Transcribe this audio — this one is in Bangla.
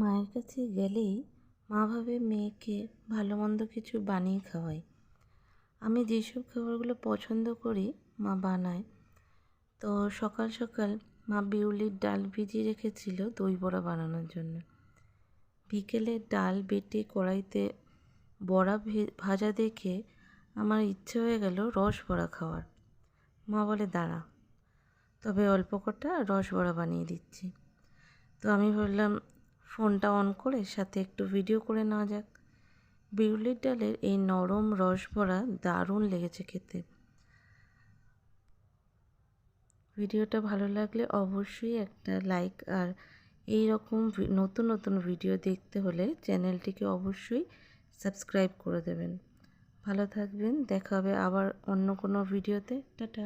মায়ের কাছে গেলেই মা ভাবে মেয়েকে ভালো মন্দ কিছু বানিয়ে খাওয়ায়। আমি যেসব খাবারগুলো পছন্দ করি মা বানায়। তো সকাল সকাল মা বিউলির ডাল ভিজিয়ে রেখেছিল দই বড়া বানানোর জন্য। বিকেলে ডাল বেটে কড়াইতে বড়া ভাজা দেখে আমার ইচ্ছে হয়ে গেল রস বড়া খাওয়ার। মা বলে দাঁড়া, তবে অল্প কটা রস বড়া বানিয়ে দিচ্ছি। তো আমি ভাবলাম ফোনটা অন করে সাথে একটু ভিডিও করে নেওয়া যাক। বিউলির ডালের এই নরম রস বড়া দারুণ লেগেছে খেতে। ভিডিওটা ভালো লাগলে অবশ্যই একটা লাইক, আর এই রকম নতুন নতুন ভিডিও দেখতে হলে চ্যানেলটিকে অবশ্যই সাবস্ক্রাইব করে দেবেন। ভালো থাকবেন, দেখা হবে আবার অন্য কোনো ভিডিওতে। টাটা।